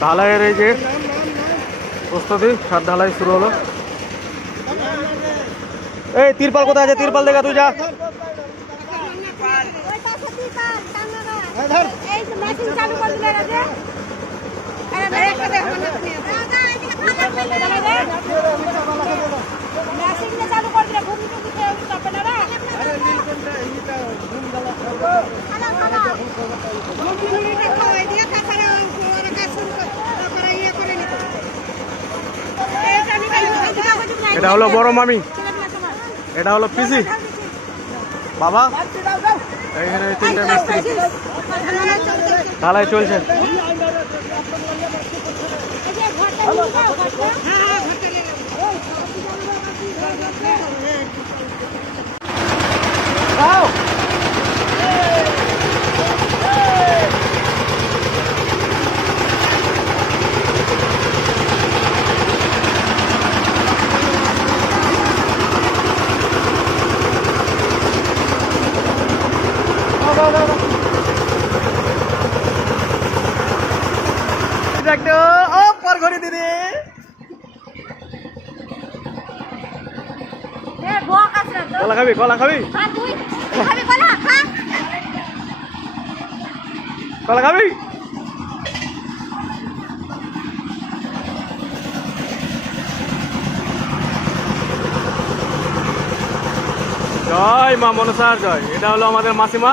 ঢালাইয়ের এই যে প্রস্তুতি সাত ঢালাই শুরু হলো এই তিরপাল কোথায় আছে তিরপাল দেখা তুই যা চালু এটা হলো বড় মামি। এটা হলো পিসি। বাবা এখানে তিনটা মিস্ত্রি। ঢালাই চলছে। এই কলা খাবি কলা খাবি কলা? খা। কলা খাবি জয় মা মনসার জয় এটা হলো আমাদের মাসিমা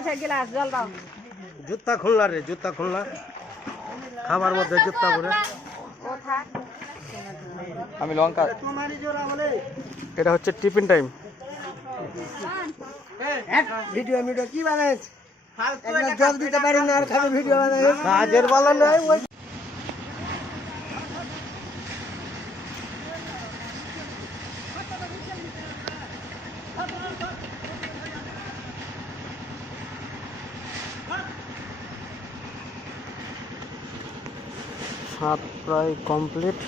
আছে গ্লাস জল দাও। জুতা খুললা রে জুতা খুললা। খাবার মধ্যে জুতা পরে। আমি লঙ্কা। এটা হচ্ছে টিফিন টাইম। ভিডিও ভিডিও কি বানাইছ? জল দিতে পারি না আর ভিডিও বানাই কাজের বলা নাই ওই সাত প্রায় কমপ্লিট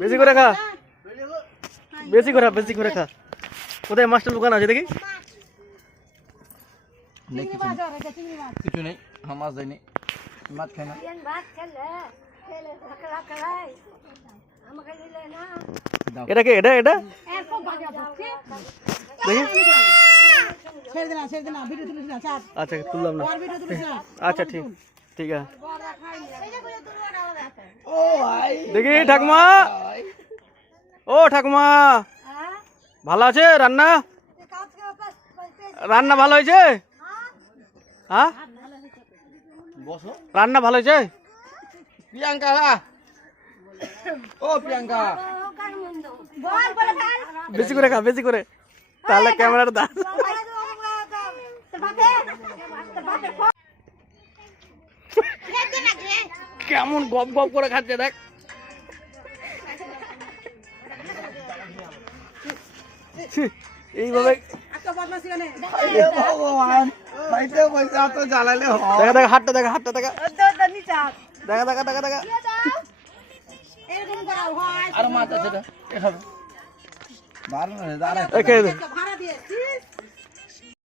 বেশি করে খা। বেশি করে বেশি করে খা। কোথায় মাছটা লুকানো আছে দেখি? মাছ মাছ কিছু নেই আমার দেয়নি। মাছ খাই না। এটা কে? এটা এটা? দেখি। ছেড়ে দে না ছেড়ে দে না ভিডিও তুলিস না চাপ আচ্ছা তুললাম না। আর ভিডিও তুলিস না। আচ্ছা ঠিক। ঠিক আছে। দেখি ঠাকুমা। ও ঠাকুমা। হ্যাঁ ভালো আছে রান্না? রান্না ভালো হয়েছে? হ্যাঁ? রান্না ভালো হয়েছে? প্রিয়াঙ্কা ও প্রিয়াঙ্কা। বল বলে ফেল বেশি করে। খা। বেশি করে তাহলে ক্যামেরাটা দা কেমন গপ গপ করে খাচ্ছে দেখ। এইভাবে দেখা দেখা হাতটা দেখা হাতটা দেখা। দেখা দেখা দেখা দেখা। হয় আর মাছ আছে